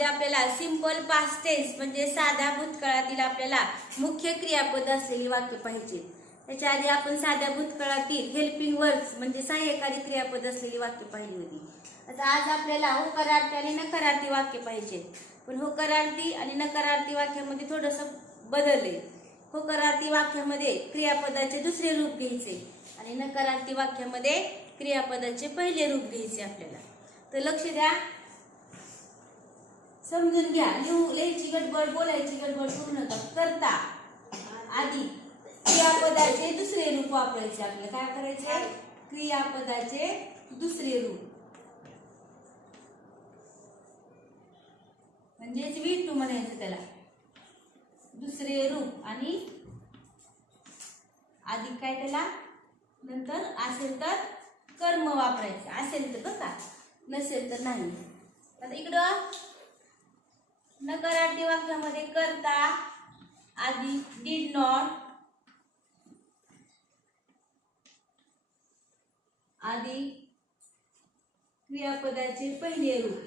यामध्ये आपल्याला simple past tense म्हणजे साध्या भूतकाळातील आपल्याला मुख्य क्रियापद असलेली वाक्य पाहिजे. त्याच्या आधी आपण साध्या भूतकाळातील हेल्पिंग वर्क म्हणजे सहाय्यकारी क्रियापद असलेली वाक्य पाहिली होती. आता आज आपल्याला होकारार्थी आणि नकारार्थी वाक्य पाहिजे. पण होकारार्थी आणि नकारार्थी वाक्यामध्ये थोडंसं बदलले. होकारार्थी वाक्यामध्ये क्रियापदाचे दुसरे रूप घ्यायचे आणि नकारार्थी वाक्यामध्ये क्रियापदाचे पहिले रूप घ्यायचे आपल्याला. तर लक्ष द्या समजून घ्या. लिहू लिहायची गडबड बोलायची गडबड करू नका करता. आधी क्रियापदाचे दुसरे रूप वापरायचे आपल्याला. काय करायचे क्रियापदाचे दुसरे रूप. म्हणजेच वी टू म्हणायचं त्याला. दुसरे रूप आणि आधी काय त्याला? नंतर असेल तर कर्म वापरायचं. असेल तर बघा. नसेल तर नाही. आता इकडं नकारार्थी वाक्यामध्ये करता. आधी डीड नॉट आधी क्रियापदाचे पहिले रूप.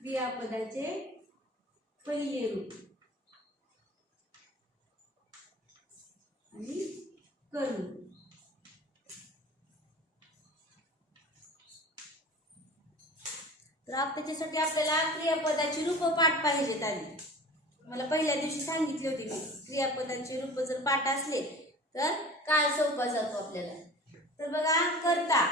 क्रियापदाचे पहिले रूप. आणि करू तर आप- त्याच्यासाठी आपल्याला क्रियापदाची रूप पाठ पाहिजेत आली मला पहिल्या दिवशी सांगितले होते मी क्रियापदांचे रूप जर पाठ असले तर काळ सोपा जातो आपल्याला? तर बघा करता.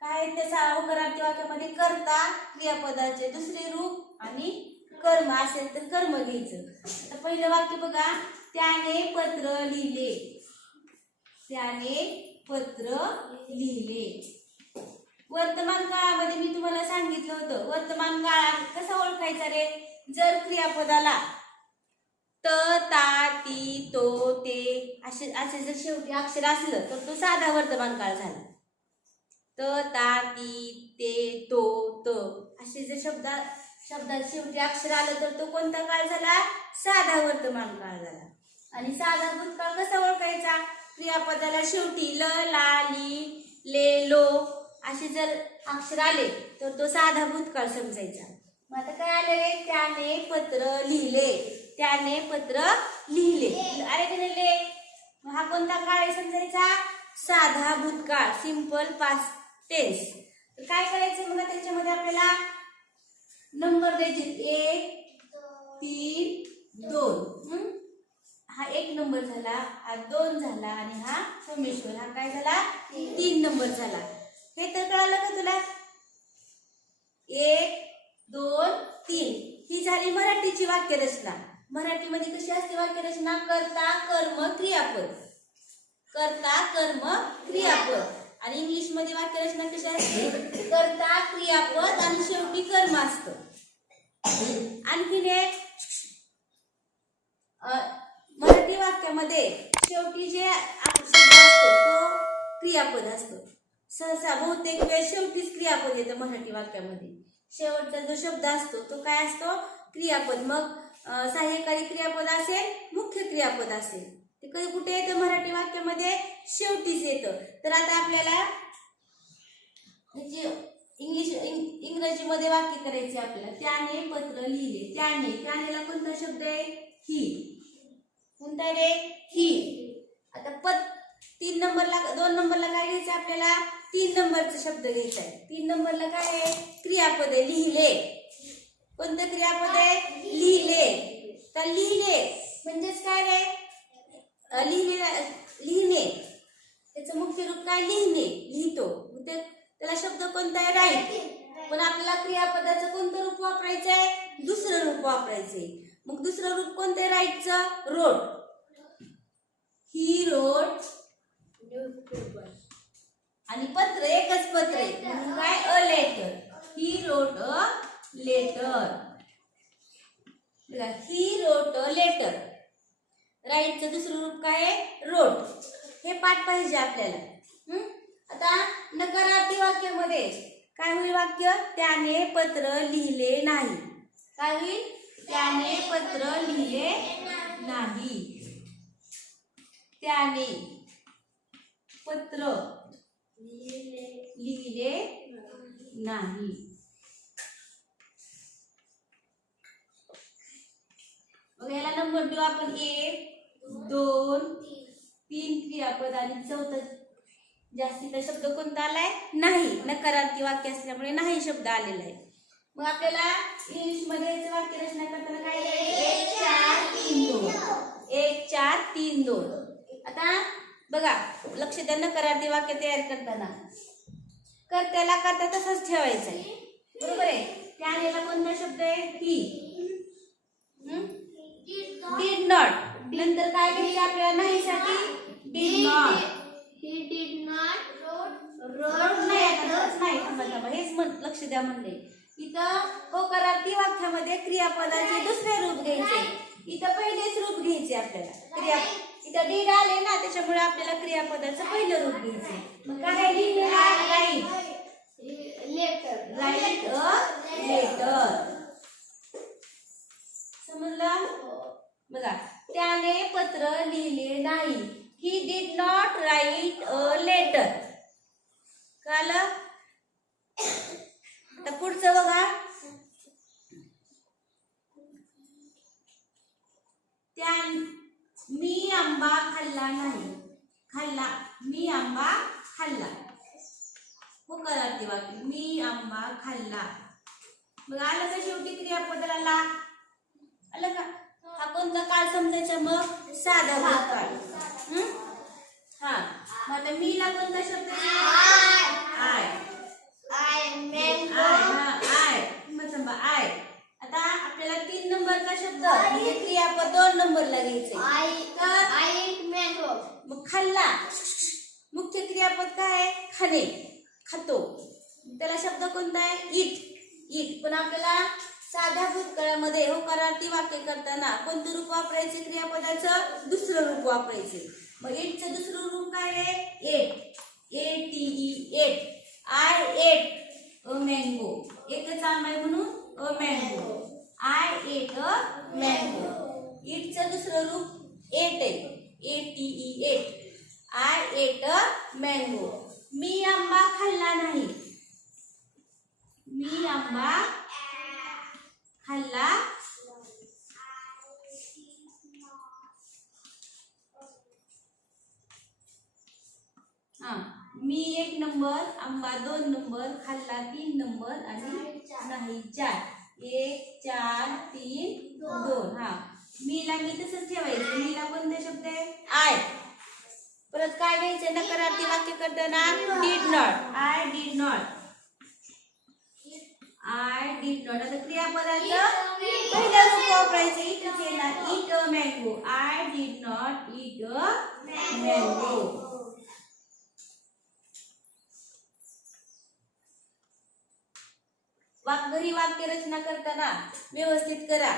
काय त्याचा होकारार्थी वाक्यामध्ये? करता क्रियापदाचे दुसरे रूप आणि कर्म असेल तर कर्म घ्यायचं. तर पहिलं वाक्य बघा त्याने पत्र लिहिले. त्याने पत्र लिहिले. वर्तमान काळामध्ये मी तुम्हाला सांगितलं होतं. वर्तमान काळात कसा ओळखायचा रे? जर क्रियापदाला त ता ती तो ते असे असे जर शेवटी अक्षर असलं तर तो साधा वर्तमान काळ झाला. त ता ती ते तो त असे जर शब्द शब्दात शेवटी अक्षर आलं तर तो कोणता काळ झाला? साधा वर्तमान काळ झाला. आणि साधा भूतकाळ कसा ओळखायचा? क्रियापदाला शेवटी ल ला ली ले लो असे जर अक्षर आले तर तो साधा भूतकाळ समजायचा. मग आता काय आले त्याने पत्र लिहिले. त्याने पत्र लिहिले. अरे त्याने ले. मग हा कोणता काळ आहे समजायचा? साधा भूतकाळ. सिंपल पास टेन्स तर काय करायचं मग त्याच्यामध्ये आपल्याला? नंबर द्यायचे. एक तीन दोन. हा? एक नंबर झाला हा दोन झाला आणि हा सोमेश्वर. हा काय झाला? तीन नंबर झाला. हे तर कळालं का तुला? एक दोन तीन. ही झाली मराठीची वाक्यरचना. मराठीमध्ये कशी असते वाक्यरचना? कर्ता कर्म क्रियापद. करता कर्म क्रियापद. आणि इंग्लिशमध्ये वाक्यरचना कशी असते? कर्ता क्रियापद आणि शेवटी कर्म असत. आणखीन एक. मराठी वाक्यामध्ये शेवटी जे आप- शब्द असतो तो क्रियापद असतो. सहसा बहुतेक वेळ शेवटीच क्रियापद येतं मराठी वाक्यामध्ये. शेवटचा जो शब्द असतो तो काय असतो? क्रियापद. मग सहाय्यकारी क्रियापद असेल मुख्य क्रियापद असेल. ते कधी कुठे येतं मराठी वाक्यामध्ये? शेवटीच येतं. तर आता आपल्याला म्हणजे इंग्लिश इंग्रजीमध्ये वाक्य करायचे आपल्याला त्याने पत्र लिहिले. त्याने त्यानेला कोणता शब्द आहे? ही. कोणता रे? ही. आता पत तीन नंबरला दोन नंबरला काय घ्यायचं आपल्याला? तीन नंबरचा शब्द घ्यायचा आहे. तीन नंबरला काय आहे? क्रियापद आहे लिहिले. कोणतं क्रियापद? आहे लिहिले. तर लिहिले म्हणजेच काय रे लिहिले लिहिणे. त्याचं मुख्य रूप काय? लिहिणे. लिहितो. ते त्याला शब्द कोणता आहे? राईट. पण आपल्याला क्रियापदाचं कोणतं रूप वापरायचं आहे? दुसरं रूप वापरायचंय मग दुसरं रूप कोणतं आहे? राईटचं. रोड. He wrote. आणि पत्र एकच पत्र आहे. म्हणून काय? A letter he wrote a letter he wrote a letter राईटचं दुसरं रूप काय आहे? रोट हे पाठ पाहिजे आपल्याला. आता नकारार्थी वाक्यामध्ये काय होईल वाक्य? त्याने पत्र लिहिले नाही. काय होईल? त्याने पत्र लिहिले नाही. त्याने पत्र लिहिले नाही. मग याला नंबर देऊ आपण एक दोन तीन क्रियापद आणि चौथा. जास्तीचा शब्द कोणता आलाय? नाही. नकारार्थी वाक्य असल्यामुळे नाही शब्द आलेला आहे. मग आपल्याला इंग्लिशमध्ये वाक्य रचना करताना काय एक चार तीन दोन. एक चार तीन दोन. आता बघा लक्ष द्या नकारार्थी वाक्य तयार करताना. कर्त्याला करता तसंच ठेवायचं आहे बरोबर आहे? त्या आलेला कोणता शब्द आहे? ही? डीड नॉट नंतर काय घ्यायचं आपल्याला? नाहीसाठी did not He did not wrote नाही नाही हेच म्हण लक्ष द्या म्हणले. इथं होकारार्थी वाक्यामध्ये क्रियापदाचे दुसरे रूप घ्यायचे. इथं पहिलेच रूप घ्यायचे आपल्याला. क्रिया इथं डीड आले ना त्याच्यामुळे आपल्याला क्रियापदाचं पहिलं रूप घ्यायचं मग काय लिहिलं राईट अ लेटर समजलं? बघा त्याने पत्र लिहिले नाही. He did not write a letter काल आता पुढचं बघा. त्या मी आंबा खाल्ला नाही. खाल्ला. मी आंबा खाल्ला. हो करा ते वाक्य मी आंबा खाल्ला. मग आलं का शेवटी क्रियापदाला? आलं का? हा कोणता काळ समजायचा मग? साधा भूतकाळ हं? हा. मग आता मीला कोणता शब्द आय mango. आय हा आय मग थांबा आय आता आपल्याला तीन नंबरचा शब्द म्हणजे क्रियापद दोन नंबरला घ्यायचे. मग खाल्ला. मुख्य क्रियापद काय आहे? खाणे. खातो. त्याला शब्द कोणता आहे? इट इट पण आपल्याला साध्या भूतकाळामध्ये होकारार्थी वाक्य करताना कोणतं रूप वापरायचे? क्रियापदाचं दुसरं रूप वापरायचे. मग इटचं दुसरं रूप काय आहे? Ate. A T E ate. I ate. A mango एकच आंबा आहे म्हणून अ मँगो मँगो हो. इटचं दुसरं रूप एट आहे. A T E ate I ate a mango मी आंबा खाल्ला नाही. मी आंबा खाल्ला हा. मी एक नंबर आंबा दोन नंबर खाल्ला तीन नंबर आणि नाही चार. एक चार तीन दोन. हा. मीला मी तसंच ठेवायचं. मीला कोणते शब्द आहे आय परत काय घ्यायचं नकारार्थी वाक्य करताना? Did not I did not I did not आता क्रियापदाचं पहिलं रूप वापरायचं. इट येणार. Eat a mango I did not eat a mango वाक घरी वाक्य रचना करताना व्यवस्थित करा.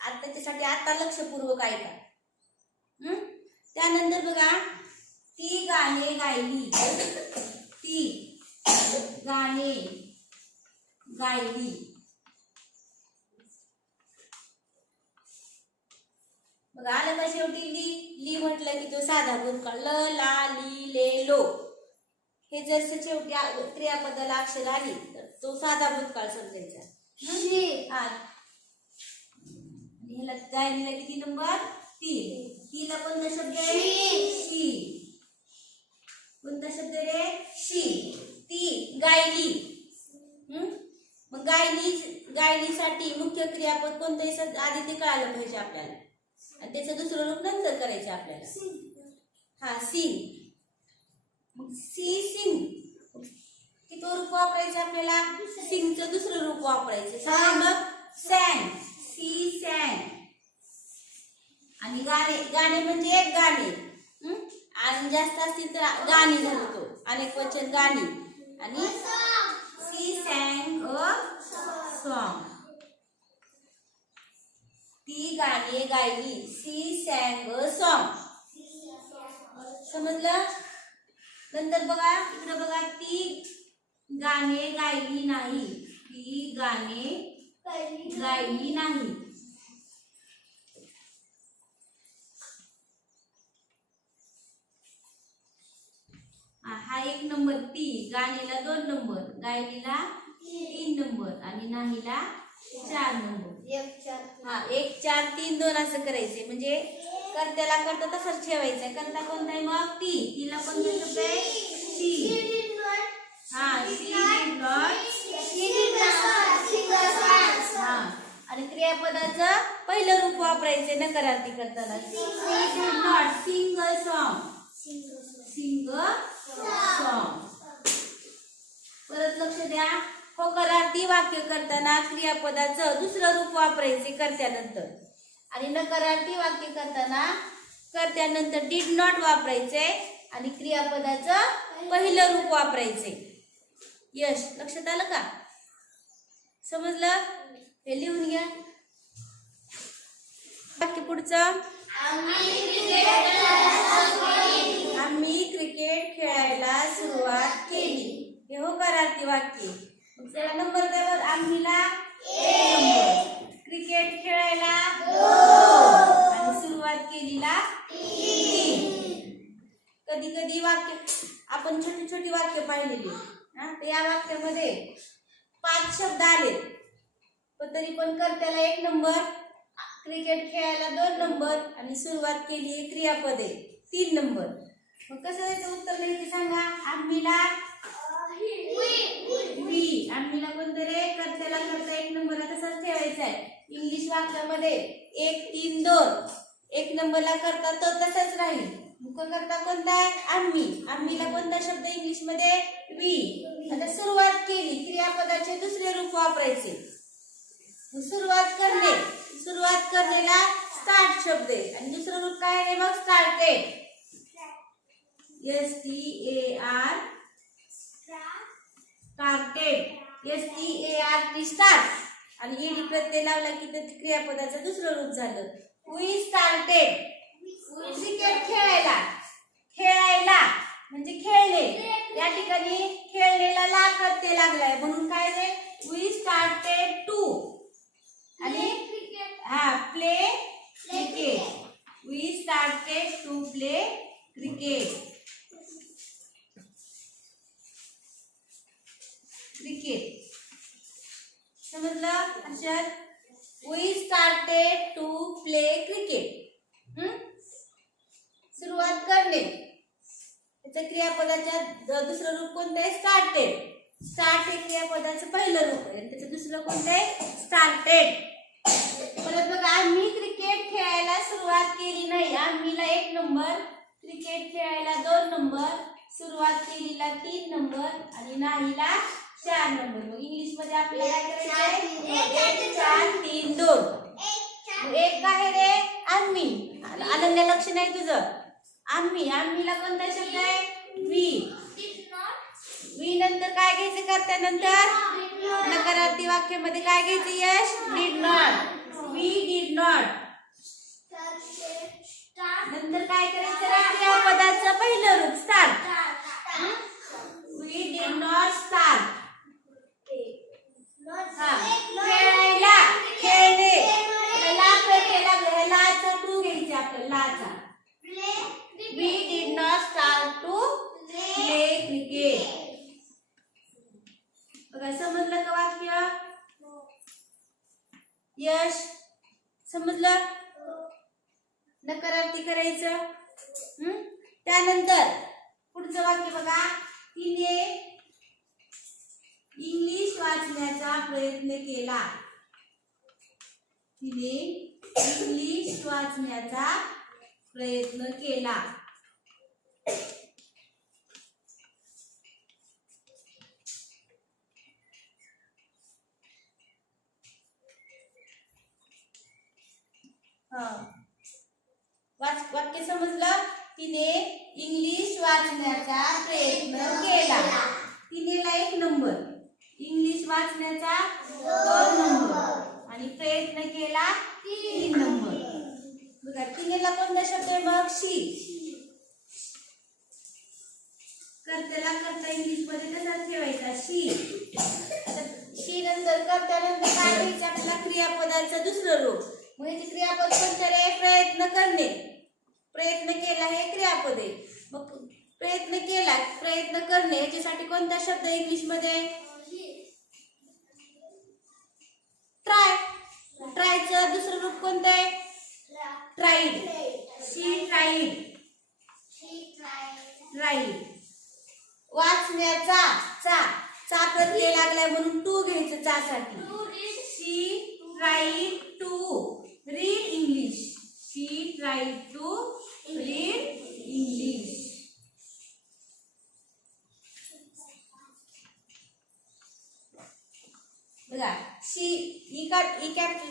आता त्याच्यासाठी आता लक्षपूर्वक ऐका. त्यानंतर बघा ती गाणे गायली. ती गाणे गायली. बघा आलं का शेवटी? ली ली म्हटलं की तो साधा भूतकाळ ल ला ली ले लो. हे जर शेवटी आ- क्रियापदाला अक्षर आली तर तो साधा भूतकाळ समजायचा. ह्याला गायलीला किती नंबर तीन. तीला कोणता शब्द आहे. शी कोणता शब्द रे शी ती गायली? मग गायली गायलीसाठी मुख्य क्रियापद कोणतं आधी ते कळायला पाहिजे आपल्याला. आणि त्याचं दुसरं रूप नंतर करायचं आपल्याला. हा सिंग मग सी सिंग किती रूप वापरायचं आपल्याला. सिंगचं दुसरं रूप वापरायचं. काय मग सॅंग सी सॅंग आणि गाणे गाणे म्हणजे एक गाणे. आणि जास्त असतील तर गाणी झालं अनेक वचन गाणी. आणि सी सॅंग अ सॉंग ती गाणी गायली. सी सॅंग अ सॉंग समजलं? नंतर बघा. इकडे बघा. ती गाणे गायली नाही. ती गाणे गायली नाही. हा एक नंबर. ती गाणीला दोन नंबर. गायलीला तीन नंबर आणि नाहीला चार नंबर. हा एक चार तीन दोन असं करायचे म्हणजे कर्त्याला करता तसंच ठेवायचं करता कोणता आहे मग? ती. तिला कोणता शब्द आहे शी हा शी did not हा आणि क्रियापदाचं पहिलं रूप वापरायचे नकारार्थी करताना? a song sing a song परत लक्ष द्या. होकारार्थी वाक्य करताना क्रियापदाचं दुसरं रूप वापरायचे कर्त्यानंतर. आणि नकारार्थी वाक्य करताना कर्त्यानंतर डिड नॉट वापरायचे आणि क्रियापदाचं पहिलं रूप वापरायचे. यश लक्षात आलं का? समजलं? हे लिहून घ्या. बाकी पुढचं? आम्ही क्रिकेट खेळायला सुरुवात केली. हे होकारार्थी वाक्य. मग नंबर काय बघ आम्हीला क्रिकेट खेळायला आणि सुरुवात केलीला कधी कधी वाक्य आपण छोटी छोटी वाक्य पाहिलेली. हा तर या वाक्यामध्ये पाच शब्द आले पण तरी पण कर्त्याला एक नंबर क्रिकेट खेळायला दोन नंबर आणि सुरुवात केली आहे क्रियापदे तीन नंबर. मग कसं याचं उत्तर लिहायचं सांगा? आम्हीला वी. आम्हीला कोणतं रे? कर्त्याला करता एक नंबरला तसाच ठेवायचा आहे. इंग्लिश वाक्यामध्ये एक तीन दोन. एक नंबरला करता तो तसाच राहील. मुख करता कोणता आहे? आम्ही. आम्हीला कोणता शब्द इंग्लिशमध्ये वी. आता सुरुवात केली. क्रियापदाचे दुसरे रूप वापरायचे. सुरुवात करणे. सुरुवात करलेला स्टार्ट शब्द आहे. आणि दुसरं रूप काय आहे मग started S T A R started S T A R T start आणि ईडी प्रत्यय लावला की तर क्रियापदाचं दुसरं रूप झालं. वी स्टार्टेड क्रिकेट खेळायला. खेळायला. म्हणजे खेळणे. या ठिकाणी खेळलेला ला प्रत्यय लागलाय. म्हणून काय रे वी स्टार्टेड टू आणि हा play cricket we started to play cricket cricket समजलं अक्षर we started to play cricket सुरुवात करणे. त्याच्या क्रियापदाच्या दुसरं रूप कोणतं आहे? स्टार्टेड स्टार्ट हे क्रियापदाचं पहिलं रूप आहे. आणि त्याचं दुसरं कोणतं आहे? स्टार्टेड परत बघा आम्ही क्रिकेट खेळायला सुरुवात केली नाही. आम्हीला एक नंबर क्रिकेट खेळायला दोन नंबर सुरुवात केलीला तीन नंबर आणि नाहीला चार नंबर मग इंग्लिशमध्ये आपल्याला काय करायचं चार तीन. दोन. एक काय रे आम्ही अनन्या लक्ष नाही तुझं. आम्ही आम्हीला कोणता शब्द आहे? वी. वी नंतर काय घ्यायचं करत्यानंतर? नकारार्थी वाक्यामध्ये काय घ्यायचं? यश. Did not we did not नंतर काय करायचं? रे? पदाचं पहिलं रूप start we did not start खेळायला खेळणे. ला प्रत्यय लाचा टू घ्यायचे आपलं लाचा. We did not start to play cricket बघा समजलं का वाक्य? यश समजलं? नकारार्थी करायचं. हम्म त्यानंतर पुढचं वाक्य बघा. तिने इंग्लिश वाचण्याचा प्रयत्न केला. तिने इंग्लिश वाचण्याचा प्रयत्न केला. वाक्य समजलं? तिने इंग्लिश वाचण्याचा प्रयत्न केला. तिनेला एक नंबर. इंग्लिश वाचण्याचा दोन नंबर. आणि प्रयत्न केला तीन नंबर. बघा तिनेला कोणता शब्द आहे मग? शी. कर्त्याला करता इंग्लिशमध्ये कसा ठेवायचा शी. शी नंतर कर्त्यानंतर काय? घ्यायचं आपल्याला क्रियापदाचं दुसरं रूप. मग ह्याची क्रियापद कोणत्या प्रयत्न करणे. प्रयत्न केला हे क्रियापद आहे. मग प्रयत्न केला प्रयत्न करणे याच्यासाठी कोणता शब्द इंग्लिशमध्ये ट्राय. ट्रायचं दुसरं रूप कोणतं आहे? ट्राईड. She tried. राईड. वाचण्याचा चा. चा प्रत्यय लागलाय म्हणून टू घ्यायचं चा साठी शी राईड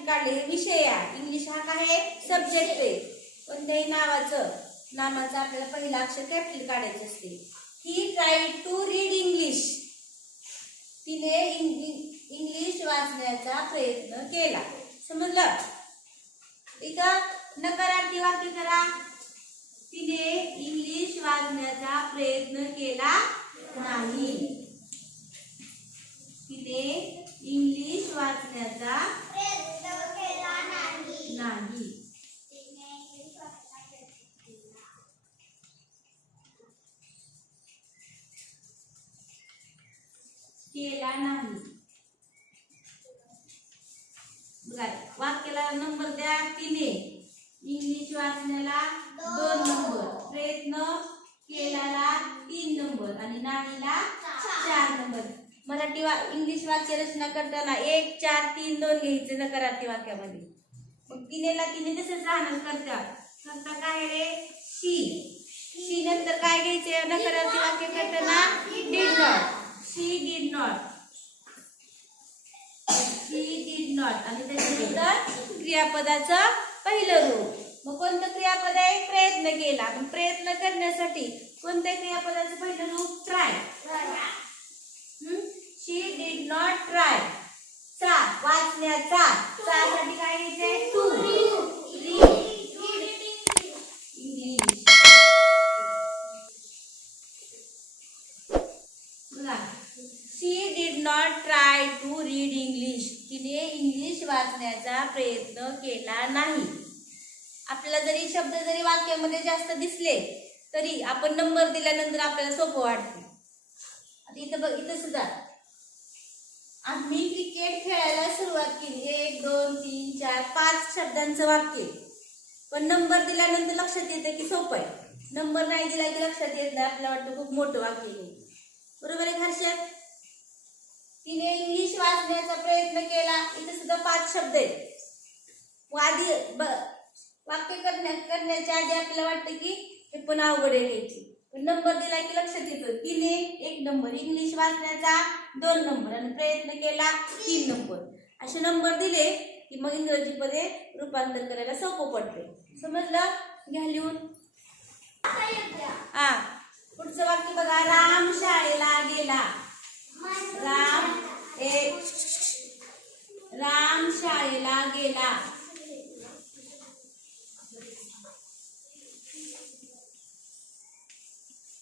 काढले विषय आहे. इंग्लिश हा काय आहे? सब्जेक्ट आहे. कोणत्याही नावाचं नामाचं आपल्याला पहिलं अक्षर कॅपिटल काढायचं असते. He try to read English तिने इंग्लि- इंग्लिश वाचण्याचा प्रयत्न केला. समजलं? इथं नकारार्थी वाक्य करा. तिने इंग्लिश वाचण्याचा प्रयत्न केला नाही. तिने इंग्लिश वाचण्याचा नाही केला नाही बघा वाक्याला नंबर द्या तिने इंग्लिश वाचण्याला दोन नंबर प्रयत्न केल्याला तीन नंबर आणि नाहीला चार नंबर मराठी वा इंग्लिश वाक्य रचना करताना एक चार तीन दोन नकारार्थी वाक्यामध्ये मग तिनेला तिने तसंच राहणार करता करता काय रे? शी. शी नंतर काय घ्यायचे? नकारार्थी वाक्य करताना did not she did not she did not आणि त्याच्यानंतर क्रियापदाचं पहिलं रूप. मग कोणतं क्रियापद आहे? प्रयत्न केला. मग प्रयत्न करण्यासाठी कोणत्या क्रियापदाचं पहिलं रूप? Try she did not try चा वाचण्याचा चा साठी काय घ्यायचंय? To English she did not try to read English तिने इंग्लिश वाचण्याचा प्रयत्न केला नाही. आपल्याला जरी शब्द जरी वाक्यामध्ये जास्त दिसले तरी आपण नंबर दिल्यानंतर आपल्याला सोपं वाटते. आता इथं बघ इथं सुद्धा. आम्ही क्रिकेट खेळायला सुरुवात केली. एक दोन तीन चार पाच शब्दांचं वाक्य. पण नंबर दिल्यानंतर लक्षात येतं की सोपं आहे. नंबर नाही दिला की लक्षात येत नाही. आपल्याला वाटतं खूप मोठं वाक्य आहे. बरोबर आहे हर्षद तिने इंग्लिश वाचण्याचा प्रयत्न केला. इथे सुद्धा पाच शब्द आहेत. वादी ब- वाक्य करण्या करण्याच्या आधी आपल्याला वाटतं की हे पण अवघड आहे लिहायची नंबर दिला की लक्षात येतं तिने एक नंबर इंग्लिश वाचण्याचा दोन नंबर आणि प्रयत्न केला तीन नंबर. असे नंबर दिले की मग इंग्रजीमध्ये रूपांतर करायला सोपं पडते. समजलं? घ्या लिहून. हा. पुढचं वाक्य बघा. राम शाळेला गेला. राम एक राम शाळेला गेला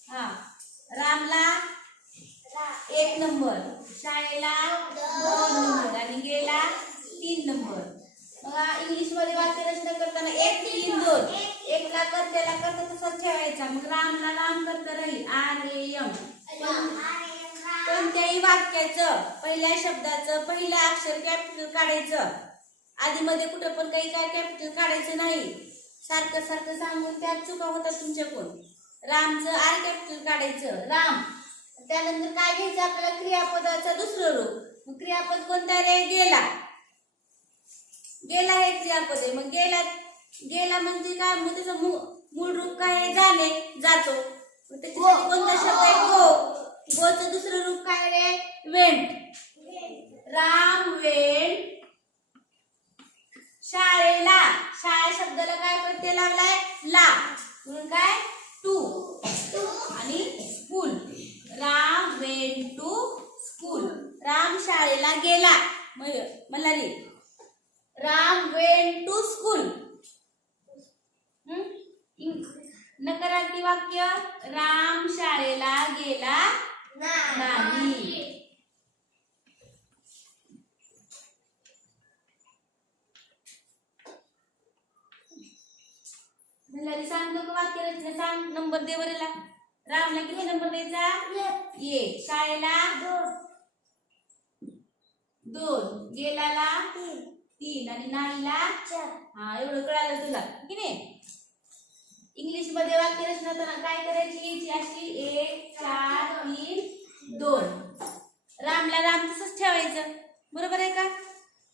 हा रामला एक नंबर शाळेला दोन नंबर आणि गेला तीन नंबर मग इंग्लिशमध्ये वाक्य रचना करताना एक तीन दोन एकला कर्त्याला कर्ता तसाच ठेवायचा मग रामला राम करता राहील आर ए एम कोणत्याही वाक्याचं पहिल्या शब्दाचं पहिलं अक्षर कॅपिटल काढायचं आधी मध्ये कुठं पण काही काय कॅपिटल काढायचं नाही सारखं सारखं सांगून त्यात चुका होतात तुमच्याकडून रामचं आर कॅपिटल काढायचं राम त्यानंतर काय घ्यायचं आपल्याला क्रियापदाचं दुसरं रूप. मग क्रियापद कोणता रे? गेला. गेला हे क्रियापद आहे. मग गेला गेला म्हणजे काय? मग त्याचं मूळ रूप काय जाणे जातो. मग त्याच्यासाठी कोणता शब्द आहे? गो. गोचं दुसरं रूप काय रे? वेंट राम वेंट शाळेला. शाळा शब्दाला काय प्रत्यय लावलाय? ला. म्हणून काय? टू आणि school Ram went to school Ram शाळेला गेला. मलाली राम वेन टू स्कूल नकारार्थी वाक्य? राम शाळेला गेला नाही. मला सांगतो का वाक्य रचना सांग. नंबर दे बरेला रामला किती नंबर द्यायचा? एक शाळेला? दोन. गेलाला? तीन. आणि नाहीला? हा एवढं कळालं तुला. की नाही? इंग्लिशमध्ये वाक्य रचना काय करायची? याची अशी एक चार तीन दोन. रामला राम तसंच ठेवायचं. बरोबर आहे का?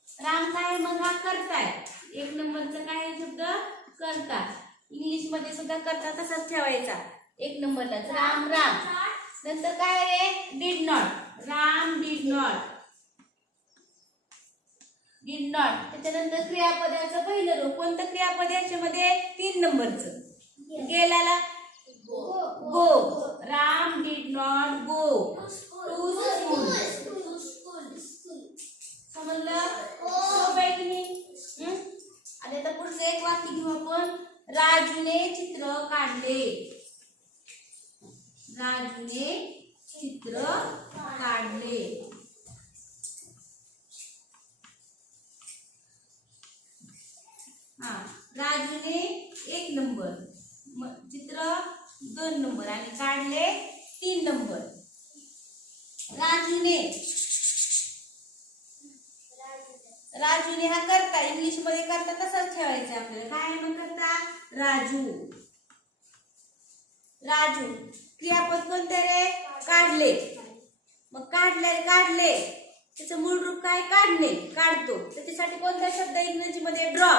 राम काय? मग हा करताय. एक नंबरचा काय शब्द? करता. इंग्लिशमध्ये सुद्धा करता तसाच ठेवायचा. एक नंबरला राम राम. नंतर काय आहे did not Ram did not did not त्याच्यानंतर क्रियापदाचं पहिलं रूप. कोणतं क्रियापद? याच्यामध्ये तीन नंबरचं. गेल्याला go. Ram did not go to school समजलं? नाही हं? आणि आता पुढचं एक वाक्य घेऊ आपण. राजूने चित्र काढले. राजूने चित्र काढले. हा राजूने एक नंबर चित्र दोन नंबर आणि काढले तीन नंबर. राजूने राजूने हा करता इंग्लिशमध्ये करता तसाच ठेवायचा आपल्याला. काय मग करता? राजू. राजू. क्रियापद कोणते रे काढले. मग काढले काढले. त्याचं मूळ रूप काय? काढणे. काढतो. त्याच्यासाठी कोणता शब्द इंग्रजी मध्ये draw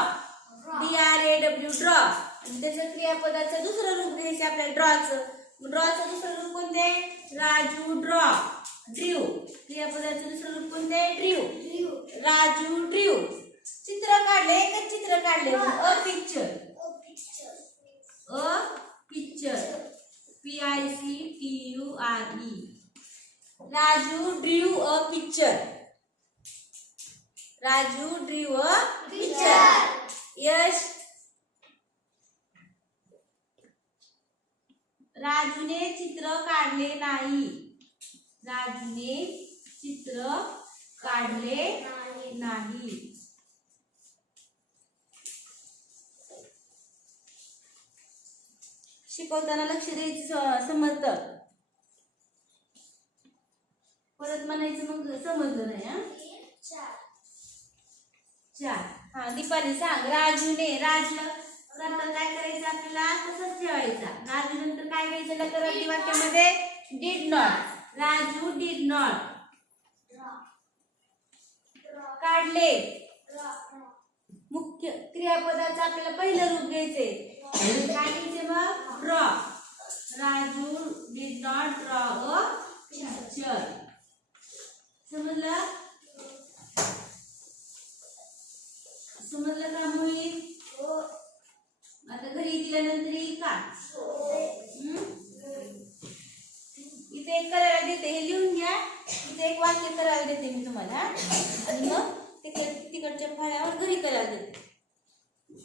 D R A W draw आणि त्याचं क्रियापदाचं दुसरं रूप घ्यायचं आपल्याला ड्रॉचं ड्रॉचं दुसरं रूप कोणते? राजू ड्रॉ ड्रीव क्रियापदाचं दुसरं रूप कोणते? ड्रीव राजू ड्रीव चित्र काढले. एकच चित्र काढले. A picture a picture P I C T U R E Raju drew a picture Raju drew a picture यश राजूने चित्र काढले नाही. राजूने चित्र काढले नाही. शिकवताना लक्ष द्यायचं स- परत म्हणायचं मग समजलं नाही हा? चार. हा दीपाली सांग राजूने राज नंतर काय करायचं आपल्याला? तसंच ठेवायचा. राजू नंतर काय घ्यायचं लकराती वाक्यामध्ये? Did not Raju did not काढले. मुख्य क्रियापदाचं आपल्याला पहिलं रूप घ्यायचंय. काय घ्यायचे मग draw Raju did not draw a picture समजलं समजलं का मोहित आता घरी दिल्यानंतर येईल का हम्म? इथे एक करायला देते हे लिहून घ्या इथे एक वाक्य करायला देते मी तुम्हाला आणि मग तिकड तिकडच्या फळ्यावर घरी करायला देते